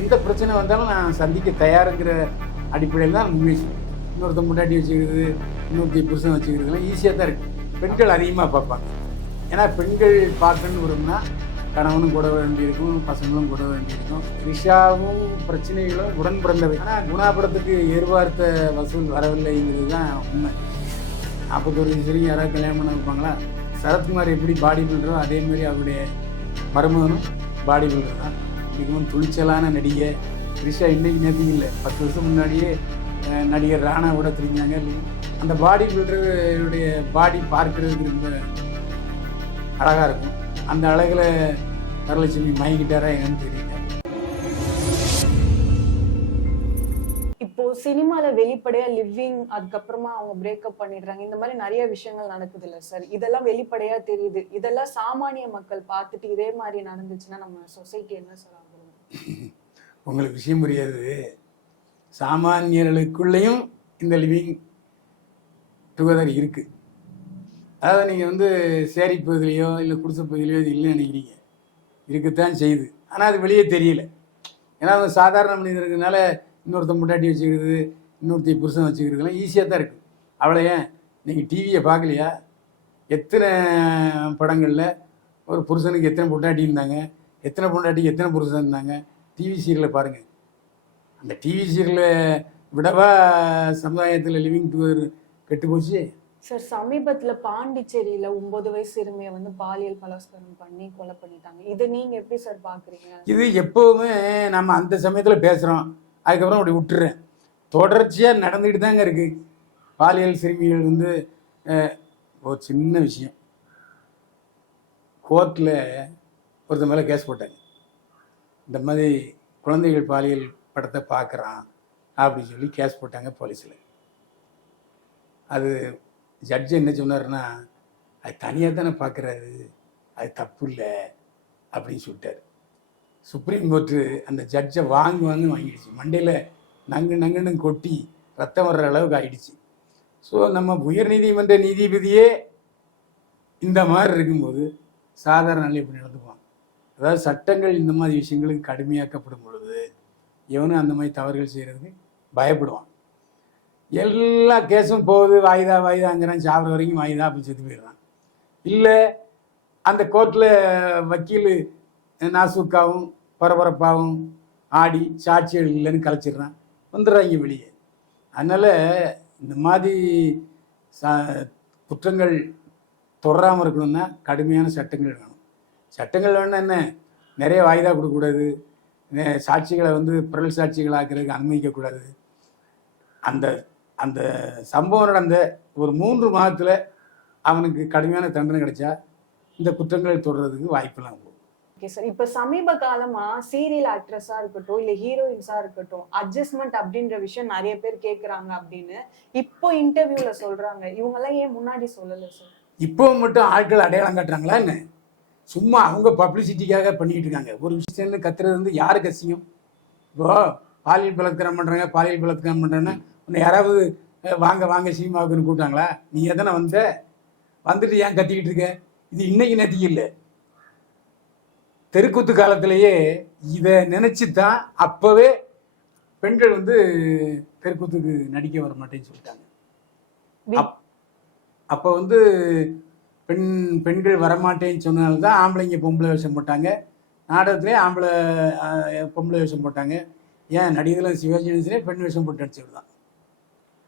எந்த பிரச்சனை வந்தாலும் நான் சந்திக்க தயாருங்கிற அடிப்படையில் தான் உண்மை இன்னொருத்த முன்னாடி வச்சுக்கிறது இன்னொருத்தி புருஷன் வச்சுக்கிறதுலாம் ஈஸியாக தான் இருக்குது பெண்கள் அதிகமாக பார்ப்பாங்க. ஏன்னா பெண்கள் பார்க்கணுன்னு வரும்னா கணவனும் கூட வேண்டியிருக்கும் பசங்களும் கூட வேண்டியிருக்கும். ரிஷாவும் பிரச்சனைகளும் உடன் பிறந்தவை ஆனால் குணாபுரத்துக்கு எதிர்பார்த்த வசூல் வரவில்லைங்கிறது தான் உண்மை. நாற்பத்தொரு ஒரு வரைக்கும் யாராவது கல்யாணம் பண்ண வைப்பாங்களா? சரத்குமார் எப்படி பாடி பில்டரோ அதே மாதிரி அவருடைய மருமகனும் பாடி பில்டர் தான். மிகவும் துணிச்சலான நடிகை. த்ரிஷா இன்னைக்கு நேற்றுக்கு இல்லை. பத்து வருஷம் முன்னாடியே நடிகர் ராணாவோட தெரிஞ்சாங்க. அந்த பாடி பில்டருடைய பாடி பார்க்கறதுக்கு ரொம்ப அழகாக இருக்கும். அந்த அழகில் வரலட்சுமி மயங்கிட்டாரா என்னன்னு தெரியல. இப்போ சினிமால வெளிப்படையா லிவிங் அதுக்கப்புறமா அவங்க பிரேக்கப் பண்ணிடுறாங்க. இந்த மாதிரி நிறைய விஷயங்கள் நடக்குது இல்ல சார் இதெல்லாம் வெளிப்படையா தெரியுது. இதெல்லாம் சாமானிய மக்கள் பார்த்துட்டு இதே மாதிரி நடந்துச்சுன்னா நம்ம சொசைட்டி என்ன சார் உங்களுக்கு விஷயம் புரியாது சாமானியர்களுக்குள்ளேயும் இந்த லிவிங் டுகெதர் இருக்குது அதாவது நீங்கள் வந்து சேரி பகுதியிலையோ இல்லை குடிசை பகுதியிலையோ இது இல்லைன்னு நினைக்கிறீங்க. இருக்கத்தான் செய்யுது. ஆனால் அது வெளியே தெரியல. ஏன்னா அவங்க சாதாரண மனிதர்களால இன்னொருத்த முட்டாட்டி வச்சுக்கிறது இன்னொருத்தி புருஷன் வச்சுக்கிறதுலாம் ஈஸியாக தான் இருக்குது அவ்வளோ ஏன்? நீங்கள் டிவியை பார்க்கலையா? எத்தனை படங்களில் ஒரு புருஷனுக்கு எத்தனை பொண்டாட்டி இருந்தாங்க எத்தனை பொண்டாட்டிக்கு எத்தனை புருஷன் இருந்தாங்க? டிவி சீரியலை பாருங்கள் அந்த டிவி சீரியலை விடவா சமுதாயத்தில் லிவிங் டுகெதர் கெட்டு போச்சு? சார் சமீபத்துல பாண்டிச்சேரியில ஒன்பது வயசு சிறுமியை வந்து பாலியல் பலாத்காரம் பண்ணி கொலை பண்ணிட்டாங்க. இதை நீங்க எப்படி சார் பாக்குறீங்க? இது எப்போவுமே நம்ம அந்த சமயத்தில் பேசுகிறோம் அதுக்கப்புறம் அப்படி விட்டுறேன். தொடர்ச்சியாக நடந்துக்கிட்டு தாங்க இருக்குது பாலியல் சிறுமிகள் வந்து ஒரு சின்ன விஷயம். கோர்ட்டில் ஒருத்தர் மேலே கேஸ் போட்டாங்க. இந்த மாதிரி குழந்தைகள் பாலியல் படத்தை பார்க்குறான் அப்படின்னு சொல்லி கேஸ் போட்டாங்க போலீஸில். அது ஜட்ஜு என்ன சொன்னார்னா அது தனியாக தானே பார்க்குறாரு அது தப்பு இல்லை அப்படின்னு சொல்லிட்டார். சுப்ரீம் கோர்ட்டு அந்த ஜட்ஜை வாங்கி வாங்கி வாங்கிடுச்சு. மண்டையில் நங்கு நங்குன்னு கொட்டி ரத்தம் வர்ற அளவுக்கு ஆயிடுச்சு. ஸோ நம்ம உயர் நீதிமன்ற நீதிபதியே இந்த மாதிரி இருக்கும்போது சாதாரண நாள் இப்படி நடந்துக்குவாங்க அதாவது சட்டங்கள் இந்த மாதிரி விஷயங்களுக்கு கடுமையாக்கப்படும் பொழுது இவனும் அந்த மாதிரி தவறுகள் செய்கிறதுக்கு பயப்படுவான். எல்லா கேஸும் போகுது வாய்தா வாய்தாங்கிறான் சாப்பிட்ற வரைக்கும் வாய்தா அப்படின்னு செத்து போயிடுறான். இல்லை அந்த கோர்ட்டில் வக்கீல் நாசுக்காவும் பரபரப்பாகவும் ஆடி சாட்சிகள் இல்லைன்னு கலைச்சிடுறான். வந்துடுறாங்க வெளியே. அதனால் இந்த மாதிரி சா குற்றங்கள் தொடராமல் இருக்கணும்னா கடுமையான சட்டங்கள் வேணும். சட்டங்கள் வேணும்னா என்ன? நிறைய வாய்தா கொடுக்கக்கூடாது. சாட்சிகளை வந்து பிறல் சாட்சிகள் ஆக்கிறதுக்கு அனுமதிக்கக்கூடாது. அந்த அந்த சம்பவம் நடந்த ஒரு மூன்று மாதத்தில் அவனுக்கு கடுமையான தண்டனை கிடைச்சா இந்த குற்றங்கள் தொடர்றதுக்கு வாய்ப்பெல்லாம் போகும் ஓகே சார் இப்ப சமீப காலமா சீரியல் ஆக்ட்ரஸா இருக்கட்டும் இல்ல ஹீரோயின்ஸா இருக்கட்டும் அட்ஜஸ்ட்மெண்ட் அப்படின்ற விஷயம் நிறைய பேர் கேக்குறாங்க அப்படின்னு இப்போ இன்டர்வியூல சொல்றாங்க. இவங்க எல்லாம் ஏன் முன்னாடி சொல்லல சார் இப்போ மட்டும் ஆட்கள் அடையாளம் காட்டுறாங்களா என்ன? சும்மா அவங்க பப்ளிசிட்டிக்காக பண்ணிட்டு இருக்காங்க. ஒரு விஷயம்னு கத்துறது வந்து யாருக்கு அசிங்கம் இப்போ பாலியல் பலாத்காரம் பண்ணுறாங்க பாலியல் பலாத்காரம் பண்ணுறேன்னா உன்னை யாராவது வாங்க வாங்க சினிமாவுக்குன்னு கூப்பிட்டாங்களா? நீ எதனை வந்த வந்துட்டு ஏன் கத்திக்கிட்டு இருக்க? இது இன்னைக்கு நேற்றுக்கு இல்லை. தெருக்கூத்து காலத்திலேயே இதை நினச்சி தான் அப்போவே பெண்கள் வந்து தெருக்கூத்துக்கு நடிக்க வர மாட்டேன்னு சொல்லிட்டாங்க அப் அப்போ வந்து பெண் பெண்கள் வரமாட்டேன்னு சொன்னதால தான் ஆம்பளைங்க பொம்பளை வேஷம் போட்டாங்க. நாடகத்திலே ஆம்பளை பொம்பளை வேஷம் போட்டாங்க. ஏன் நடிகர்கள் சிவாஜி கணேசனே பெண் வேஷம் போட்டு நடிச்சவர் தான்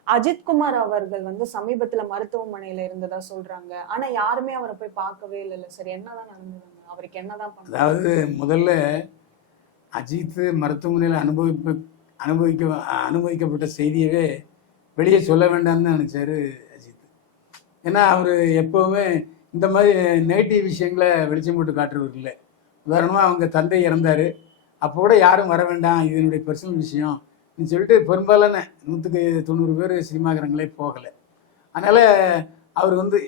அஜித் குமார் அவர்கள் வந்து சமீபத்துல மருத்துவமனையில இருந்ததா சொல்றாங்க. ஆனா யாருமே அவரை போய் பார்க்கவே இல்லைல்ல சார். என்னதான் நடந்ததுங்க? அவருக்கு என்னதான் அதாவது முதல்ல அஜித் மருத்துவமனையில் அனுபவிப்ப அனுபவிக்க அனுபவிக்கப்பட்ட செய்தியவே வெளியே சொல்ல வேண்டாம்னு நினச்சாரு அஜித். ஏன்னா அவர் எப்போவுமே இந்த மாதிரி நெகட்டிவ் விஷயங்களை வெளிச்சம் போட்டு காட்டுறவர் இல்லை. உதாரணமாக அவங்க தந்தை இறந்தார். அப்போ கூட யாரும் வர வேண்டாம் இது என்னுடைய பர்சனல் விஷயம். சொல்லிட்டு பெரும்பாலான நூற்றுக்கு தொண்ணூறு பேர் சினிமாக்காரங்களே போகலை. அதனால் அவர் வந்து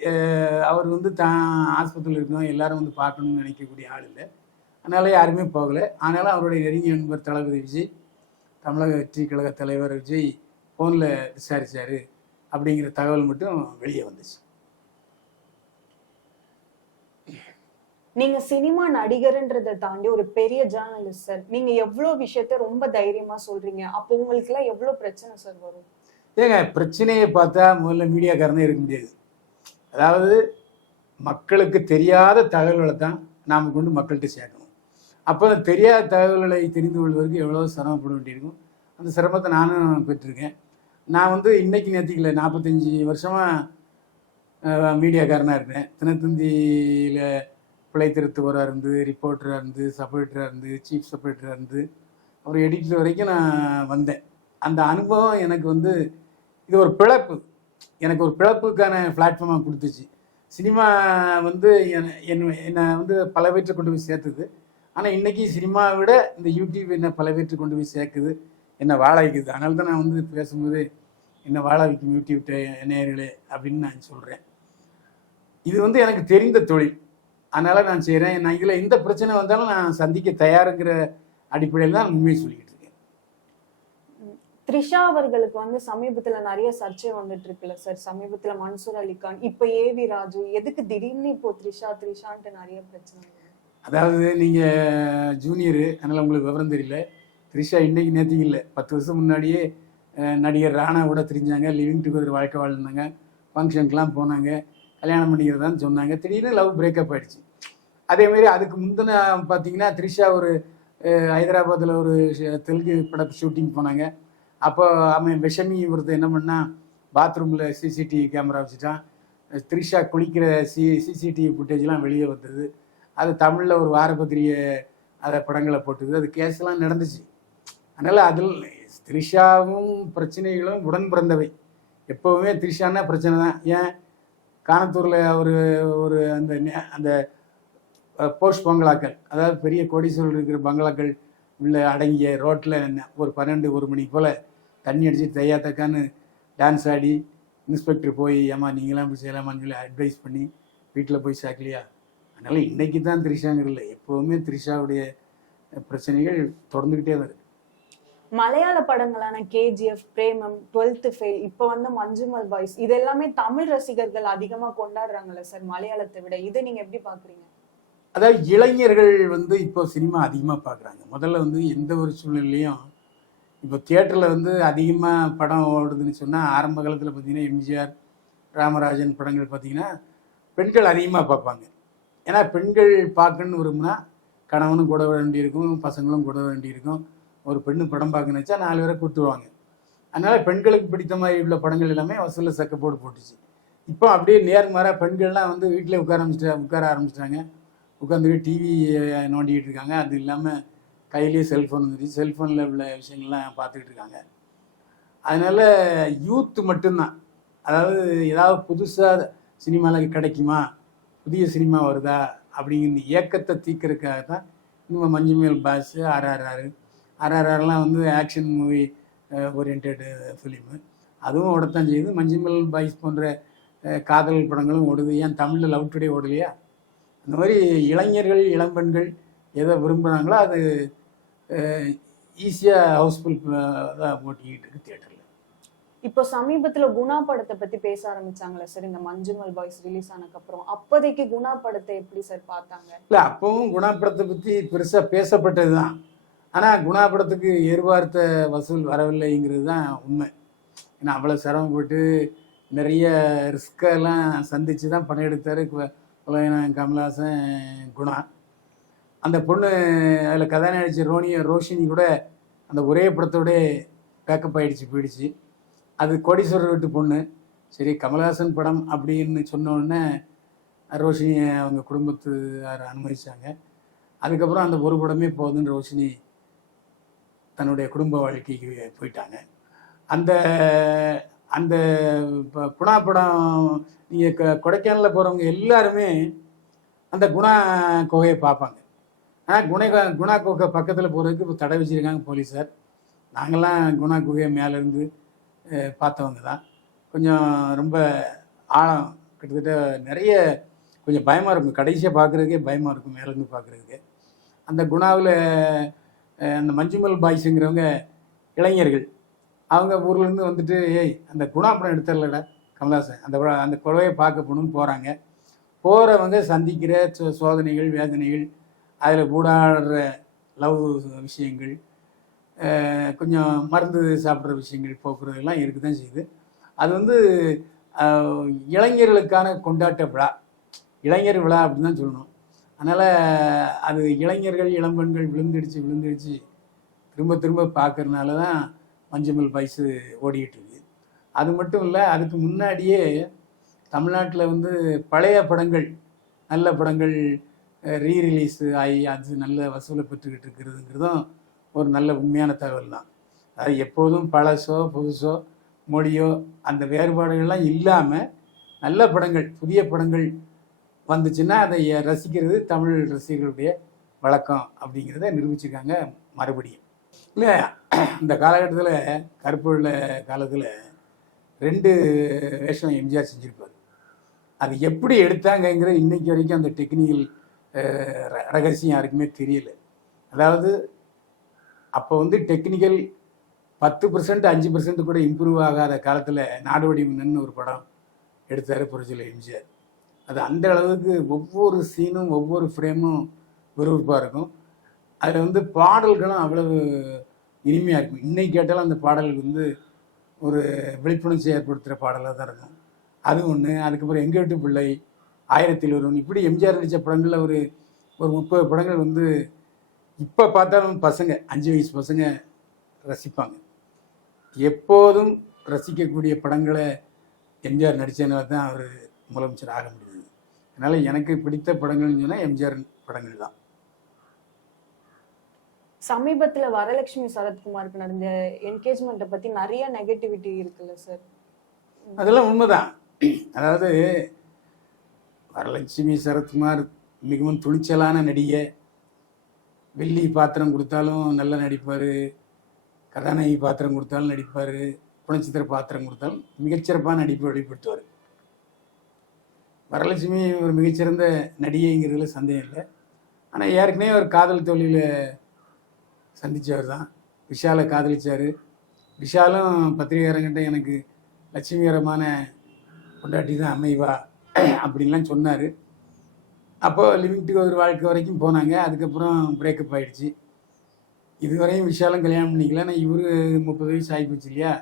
அவர் வந்து தான் ஆஸ்பத்திரியில் இருக்கணும் எல்லாரும் வந்து பார்க்கணும்னு நினைக்கக்கூடிய ஆள் இல்லை. அதனால் யாருமே போகலை. ஆனாலும் அவருடைய நெருங்கிய நண்பர் தளபதி விஜய் தமிழக வெற்றி கழக தலைவர் விஜய் ஃபோனில் விசாரித்தார் அப்படிங்கிற தகவல் மட்டும் வெளியே வந்துச்சு. நீங்க சினிமா நடிகர்ன்றதை தாண்டி ஒரு பெரிய ஜேர்னலிஸ்ட் சார் நீங்க எவ்வளவு விஷயத்த ரொம்ப தைரியமா சொல்றீங்க? அப்போ உங்களுக்கு எல்லாம் எவ்வளவு பிரச்சனை சார் வரும்? ஏங்க பிரச்சனையை பார்த்தா முதல்ல மீடியாக்காரனே இருக்க முடியாது. அதாவது மக்களுக்கு தெரியாத தகவல்களை தான் நாம் கொண்டு மக்கள்கிட்ட சேர்க்கணும். அப்போ அந்த தெரியாத தகவல்களை தெரிந்து கொள்வதற்கு எவ்வளோ சிரமப்பட வேண்டியிருக்கும். அந்த சிரமத்தை நானும் பெற்றிருக்கேன். நான் வந்து இன்னைக்கு நேற்றுக்கில் நாற்பத்தஞ்சு வருஷமாக மீடியாக்காரனாக இருக்கேன் தினத்தந்தியில் பிழை திருத்துவராக இருந்து ரிப்போர்ட்டராக இருந்து சப்போர்ட்டராக இருந்து சீஃப் சப்ரேட்டராக இருந்து அப்புறம் எடிட்டர் வரைக்கும் நான் வந்தேன். அந்த அனுபவம் எனக்கு வந்து இது ஒரு பிழப்பு. எனக்கு ஒரு பிழப்புக்கான பிளாட்ஃபார்மாக கொடுத்துச்சு. சினிமா வந்து என்னை என்னை- வந்து பல பேற்றை கொண்டு போய் சேர்த்துது. ஆனால் இன்றைக்கி சினிமாவை விட இந்த யூடியூப் என்னை பல பேற்றை கொண்டு போய் சேர்க்குது. என்னை வாழ வைக்குது. அதனால தான் நான் வந்து பேசும்போது என்னை வாழ வைக்கும் யூடியூப் டே- நேயர்களே அப்படின்னு நான் சொல்கிறேன் இது வந்து எனக்கு தெரிந்த தொழில். அதனால் நான் செய்கிறேன் நான் இதில் எந்த பிரச்சனை வந்தாலும் நான் சந்திக்க தயாருங்கிற அடிப்படையில் தான் உண்மையை சொல்லிக்கிட்டு இருக்கேன். த்ரிஷா அவர்களுக்கு வந்து சமீபத்துல நிறைய சர்ச்சை வந்துட்டு இருக்குல்ல சார்? சமீபத்துல மன்சூர் அலிகான் இப்ப ஏவி ராஜு எதுக்கு திடீர்னு இப்போ த்ரிஷா த்ரிஷான்ட்டு நிறைய பிரச்சனை? அதாவது நீங்கள் ஜூனியரு அதனால் உங்களுக்கு விவரம் தெரியல. த்ரிஷா இன்னைக்கு நேற்றுக்கு இல்லை. பத்து வருஷம் முன்னாடியே நடிகர் ராணாவோட தெரிஞ்சாங்க. லிவிங் டுகெதர் வாழ்க்கை வாழ்ந்தாங்க. ஃபங்க்ஷனுக்குலாம் போனாங்க. கல்யாணம் பண்ணிக்கிறதான்னு சொன்னாங்க. திடீர்னு லவ் பிரேக்கப் ஆயிடுச்சு. அதே மாதிரி அதுக்கு முந்தின பார்த்தீங்கன்னா த்ரிஷா ஒரு ஹைதராபாத்தில் ஒரு தெலுங்கு பட ஷூட்டிங் போனாங்க. அப்போ அவன் விஷமி ஒருத்தர் என்ன பண்ணா பாத்ரூமில் சிசிடிவி கேமரா வச்சுட்டான். த்ரிஷா குளிக்கிற சி சிசிடிவி ஃபுட்டேஜ்லாம் வெளியே வந்தது. அது தமிழில் ஒரு வாரப்பத்திரிகை அதை படங்களை போட்டுது. அது கேஸ்லாம் நடந்துச்சு. அதனால் அதில் த்ரிஷாவும் பிரச்சனைகளும் உடன் பிறந்தவை. எப்போவுமே த்ரிஷான்னா பிரச்சனை தான் ஏன்? கானத்தூரில் ஒரு ஒரு அந்த நே- அந்த போஸ்ட் பங்களாக்கள் அதாவது பெரிய கோடீஸ்வரர் இருக்கிற பங்களாக்கள் உள்ள அடங்கிய ரோட்டில் ஒரு பன்னெண்டு ஒரு மணி போல் தண்ணி அடித்து தையா தக்கான்னு டான்ஸ் ஆடி இன்ஸ்பெக்டர் போய் ஏமா நீங்களாம் போய் செய்யலாமான்னு சொல்லி அட்வைஸ் பண்ணி வீட்டில் போய் சேர்க்கலையா அதனால் இன்னைக்கு தான் த்ரிஷாங்கிறல எப்போவுமே த்ரிஷாவுடைய பிரச்சனைகள் தொடர்ந்துக்கிட்டே தான் மலையாள படங்களான கேஜிஎஃப் பிரேமம் டுவெல்த் ஃபெயில் இப்போ வந்து மஞ்சுமல் பாய்ஸ் இது எல்லாமே தமிழ் ரசிகர்கள் அதிகமா கொண்டாடுறாங்கல்ல சார் மலையாளத்தை விட. இதை நீங்க எப்படி பாக்குறீங்க? அதாவது இளைஞர்கள் வந்து இப்போ சினிமா அதிகமாக பார்க்குறாங்க முதல்ல வந்து எந்த ஒரு சூழ்நிலையும் இப்போ தியேட்டரில் வந்து அதிகமாக படம் ஓடுதுன்னு சொன்னால் ஆரம்ப காலத்தில் பார்த்தீங்கன்னா எம்ஜிஆர் ராமராஜன் படங்கள் பார்த்தீங்கன்னா பெண்கள் அதிகமாக பார்ப்பாங்க. ஏன்னா பெண்கள் பார்க்கணுன்னு விரும்புனா கணவனும் கூட வேண்டியிருக்கும் பசங்களும் கூட வேண்டியிருக்கும். ஒரு பெண்ணு படம் பார்க்கணுச்சா நாலு பேரை கூப்பிட்டுருவாங்க அதனால் பெண்களுக்கு பிடித்த மாதிரி உள்ள படங்கள் எல்லாமே வசூலில் சக்கப்போடு போட்டுச்சு. இப்போ அப்படியே நேர்மாறாக பெண்கள்லாம் வந்து வீட்டில் உட்கார ஆரம்பிச்சிட்டா உட்கார ஆரம்பிச்சிட்டாங்க. உட்காந்துட்டு டிவி நோண்டிக்கிட்டு இருக்காங்க. அது இல்லாமல் கையிலேயே செல்ஃபோன் வந்துருச்சு. செல்ஃபோனில் உள்ள விஷயங்கள்லாம் பார்த்துக்கிட்டு இருக்காங்க. அதனால யூத் மட்டும்தான். அதாவது ஏதாவது புதுசாக சினிமாவில் கிடைக்குமா? புதிய சினிமா வருதா? அப்படிங்கிற ஏக்கத்தை தீக்கிறதுக்காக தான் இன்னும் மஞ்சுமேல் பாஸ் ஆர்ஆர்ஆர் ஆர்ஆர்ஆர்லாம் வந்து ஆக்ஷன் மூவி ஓரியன்ட் ஃபிலிமு அதுவும் ஓடத்தான் செய்யுது. மஞ்சுமல் பாய்ஸ் போன்ற காதல் படங்களும் ஓடுது. ஏன் தமிழில் லவ் டுடே ஓடலையா? அந்த மாதிரி இளைஞர்கள் இளம்பெண்கள் எதை விரும்புகிறாங்களோ அது ஈஸியாக ஹவுஸ்ஃபுல் தான் ஓட்டிக்கிட்டு இருக்கு தியேட்டரில். இப்போ சமீபத்துல குணா படத்தை பத்தி பேச ஆரம்பிச்சாங்களே சார் இந்த மஞ்சுமல் பாய்ஸ் ரிலீஸ் ஆனதுக்கு அப்புறம் அப்போதைக்கு குணா படத்தை எப்படி சார் பார்த்தாங்க? இல்லை அப்பவும் குணா படத்தை பற்றி பெருசாக பேசப்பட்டது தான் ஆனால் குணா படத்துக்கு எதிர்பார்த்த வசூல் வரவில்லைங்கிறது தான் உண்மை. ஏன்னா அவ்வளோ சிரமப்பட்டு நிறைய ரிஸ்கெல்லாம் சந்தித்து தான் படம் எடுத்தார் குலயனான் கமல்ஹாசன் குணா. அந்த பொண்ணு அதில் கதாநாயகி ரோனி ரோஷினி கூட அந்த ஒரே படத்தோட பேக்கப் ஆகிடுச்சு போயிடுச்சு. அது கோடீஸ்வரர் வீட்டு பொண்ணு. சரி கமல்ஹாசன் படம் அப்படின்னு சொன்னோடனே ரோஷினியை அவங்க குடும்பத்து அனுமதிச்சாங்க. அதுக்கப்புறம் அந்த ஒரு படமே போகுதுன்னு ரோஷினி தன்னுடைய குடும்ப வாழ்க்கைக்கு போயிட்டாங்க. அந்த அந்த ப- குணா படம் நீங்கள் க கொடைக்கானலில் போகிறவங்க எல்லாருமே அந்த குணா குகையை பார்ப்பாங்க. ஆனால் குணை குணா குகை பக்கத்தில் போகிறதுக்கு இப்போ தடை வச்சுருக்காங்க போலீஸார் நாங்கள்லாம் குணா குகையை மேலேருந்து பார்த்தவங்க தான். கொஞ்சம் ரொம்ப ஆழம் கிட்டத்தட்ட நிறைய கொஞ்சம் பயமாக இருக்கும். கடைசியாக பார்க்குறதுக்கே பயமாக இருக்கும் மேலேருந்து பார்க்குறதுக்கு. அந்த குணாவில் அந்த மஞ்சுமல் பாய்ஸுங்கிறவங்க இளைஞர்கள். அவங்க ஊர்லேருந்து வந்துட்டு ஏய் அந்த குணா படம் எடுத்துடலடா கமலாசன் அந்த அந்த குழவையை பார்க்க போகணும்னு போகிறாங்க போகிறவங்க சந்திக்கிற சோ சோதனைகள் வேதனைகள் அதில் கூடாடுற லவ் விஷயங்கள் கொஞ்சம் மருந்து சாப்பிட்ற விஷயங்கள் போக்குறதெல்லாம் இருக்க தான் செய்யுது. அது வந்து இளைஞர்களுக்கான கொண்டாட்ட விழா. இளைஞர் விழா அப்படின்னு தான் சொல்லணும். அதனால் அது இளைஞர்கள் இளம்பெண்கள் விழுந்துடுச்சு விழுந்துடுச்சு. திரும்ப திரும்ப பார்க்கறனால தான் மஞ்சுமல் பைசு ஓடிக்கிட்டுருக்கு அது மட்டும் இல்லை அதுக்கு முன்னாடியே தமிழ்நாட்டில் வந்து பழைய படங்கள் நல்ல படங்கள் ரீ ரிலீஸ் ஆகி அது நல்ல வசூலை பெற்றுக்கிட்டு இருக்கிறதுங்கிறதும் ஒரு நல்ல உண்மையான தகவல் தான் அது எப்போதும் பழசோ புதுசோ மொழியோ அந்த வேறுபாடுகள்லாம் இல்லாமல் நல்ல படங்கள் புதிய படங்கள் வந்துச்சுன்னா அதை ரசிக்கிறது தமிழ் ரசிகர்களுடைய வழக்கம் அப்படிங்கிறத நிரூபிச்சிருக்காங்க மறுபடியும். இல்லை இந்த காலகட்டத்தில் கருப்பு உள்ள காலத்தில் ரெண்டு வேஷம் எம்ஜிஆர் செஞ்சுருப்பார். அது எப்படி எடுத்தாங்கங்கிற இன்னைக்கு வரைக்கும் அந்த டெக்னிக்கல் ரகசியம் யாருக்குமே தெரியல. அதாவது அப்போ வந்து டெக்னிக்கல் பத்து பர்சன்ட் அஞ்சு பர்சன்ட் கூட இம்ப்ரூவ் ஆகாத காலத்தில் நாடோடி மன்னன் ஒரு படம் எடுத்தார் புரட்சியில் எம்ஜிஆர். அது அந்த அளவுக்கு ஒவ்வொரு சீனும் ஒவ்வொரு ஃப்ரேமும் விறுவிறுப்பாக இருக்கும். அதில் வந்து பாடல்களும் அவ்வளவு இனிமையாக இருக்கும். இன்னைக்கு கேட்டாலும் அந்த பாடல் வந்து ஒரு விழிப்புணர்ச்சி ஏற்படுத்துகிற பாடலாக தான் இருக்கும். அது ஒன்று அதுக்கப்புறம் எங்கள் வீட்டு பிள்ளை ஆயிரத்தில் ஒருவன் இப்படி எம்ஜிஆர் நடித்த படங்களில் ஒரு ஒரு முப்பது படங்கள் வந்து இப்போ பார்த்தாலும் பசங்க அஞ்சு வயசு பசங்க ரசிப்பாங்க. எப்போதும் ரசிக்கக்கூடிய படங்களை எம்ஜிஆர் நடித்ததுனால தான் அவர் முதலமைச்சர் ஆக முடியுது. அதனால் எனக்கு பிடித்த படங்கள்னு சொன்னால் எம்ஜிஆர் படங்கள் தான். சமீபத்துல வரலட்சுமி சரத்குமாருக்கு நடந்த என்கேஜ்மெண்ட்டை பத்தி நிறைய நெகட்டிவிட்டி இருக்குல்ல சார்? அதெல்லாம் உண்மைதான். அதாவது வரலட்சுமி சரத்குமார் மிகவும் துணிச்சலான நடிகை. வெள்ளி பாத்திரம் கொடுத்தாலும் நல்லா நடிப்பார். கதாநாயகி பாத்திரம் கொடுத்தாலும் நடிப்பார். குணச்சித்திர பாத்திரம் கொடுத்தாலும் மிகச்சிறப்பான நடிப்பை வெளிப்படுத்துவார். வரலட்சுமி ஒரு மிகச்சிறந்த நடிகைங்கிறதுல சந்தேகம் இல்லை. ஆனால் ஏற்கனவே ஒரு காதல் தொழில சந்தித்தவர் தான். விஷாலை காதலிச்சார். விஷாலும் பத்திரிகாரங்கிட்ட எனக்கு லட்சுமிகரமான பொண்டாட்டி தான் அமைவா அப்படின்லாம் சொன்னார். அப்போ லிவிங் டுகெதர் வாழ்க்கை வரைக்கும் போனாங்க. அதுக்கப்புறம் பிரேக்கப் ஆகிடுச்சு இதுவரையும் விஷாலும் கல்யாணம் பண்ணிக்கல. ஆனால் இவர் முப்பது வயசு ஆகிப்போச்சு இல்லையா?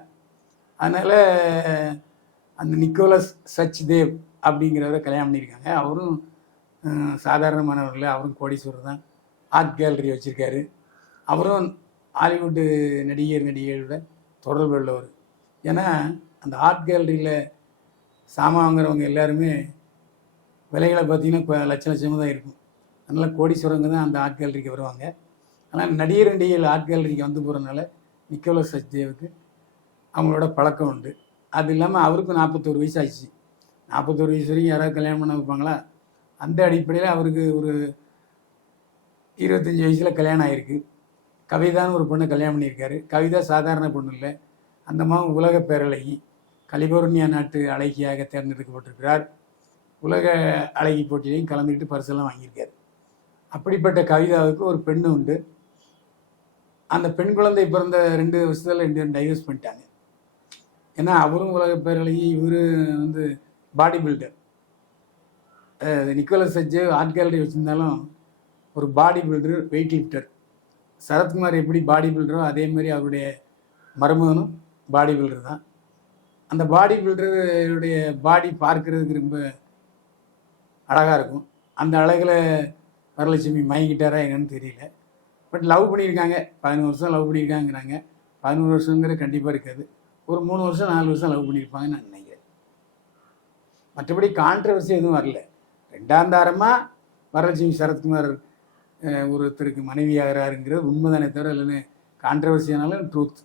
அதனால் அந்த நிக்கோலஸ் சச் தேவ் அப்படிங்கிறத கல்யாணம் பண்ணியிருக்காங்க. அவரும் அஹ், சாதாரணமானவர் இல்லை அவரும் கோடீஸ்வரர் தான். ஆர்ட் கேலரி வச்சுருக்காரு. அவரும் ஹாலிவுட்டு நடிகர் நடிகைகளோட தொடர்பு உள்ளவர். ஏன்னா அந்த ஆர்ட் கேலரியில் சாமான் வாங்குறவங்க எல்லாருமே விலைகளை பார்த்தீங்கன்னா இப்போ லட்ச லட்சமாக தான் இருக்கும். அதனால் கோடீஸ்வரங்க தான் அந்த ஆர்ட் கேலரிக்கு வருவாங்க. ஆனால் நடிகர் நடிகைகள் ஆர்ட் கேலரிக்கு வந்து போகிறனால நிக்கோலஸ் சச்தேவுக்கு அவங்களோட பழக்கம் உண்டு. அது இல்லாமல் அவருக்கும் நாற்பத்தோரு வயசு ஆச்சு நாற்பத்தோரு வயசு வரைக்கும் யாராவது கல்யாணம் பண்ண வைப்பாங்களா? அந்த அடிப்படையில் அவருக்கு ஒரு இருபத்தஞ்சி வயசில் கல்யாணம் ஆகிருக்கு கவிதான்னு ஒரு பொண்ணை கல்யாணம் பண்ணியிருக்காரு. கவிதா சாதாரண பொண்ணு இல்லை. அந்த மாதிரி உலக பேரழகி. கலிபோர்னியா நாட்டு அழகியாக தேர்ந்தெடுக்கப்பட்டிருக்கிறார். உலக அழகி போட்டியிலையும் கலந்துக்கிட்டு பரிசெல்லாம் வாங்கியிருக்காரு. அப்படிப்பட்ட கவிதாவுக்கு ஒரு பெண்ணு உண்டு. அந்த பெண் குழந்தை பிறந்த ரெண்டு வருஷத்தில் ரெண்டு பேரும் டைவர்ஸ் பண்ணிட்டாங்க. ஏன்னா அவரும் உலக பேரழகி இவர் வந்து body builder. Nicholas Sajju art gallery வச்சுருந்தாலும் ஒரு body builder weight lifter Sarathkumar எப்படி பாடி பில்டரோ அதே மாதிரி அவருடைய மருமகனும் பாடி பில்டர் தான். அந்த பாடி பில்டருடைய பாடி பார்க்கறதுக்கு ரொம்ப அழகாக இருக்கும். அந்த அழகில் வரலட்சுமி மயங்கிட்டாரா என்னன்னு தெரியல. பட் லவ் பண்ணியிருக்காங்க. பதினோரு வருஷம் லவ் பண்ணியிருக்காங்கிறாங்க பதினோரு வருஷங்கிற கண்டிப்பாக இருக்காது. ஒரு மூணு வருஷம் நாலு வருஷம் லவ் பண்ணியிருப்பாங்கன்னு நான் நினைக்கிறேன். மற்றபடி கான்ட்ரவர்சி எதுவும் வரல. ரெண்டாம் தாரமாக வரலட்சுமி சரத்குமார் ஒருத்தருக்கு மனைவி ஆகிறாருங்கிறது உண்மைதானே தவிர இல்லைன்னு கான்ட்ரவர்சியானாலும் ட்ரூத்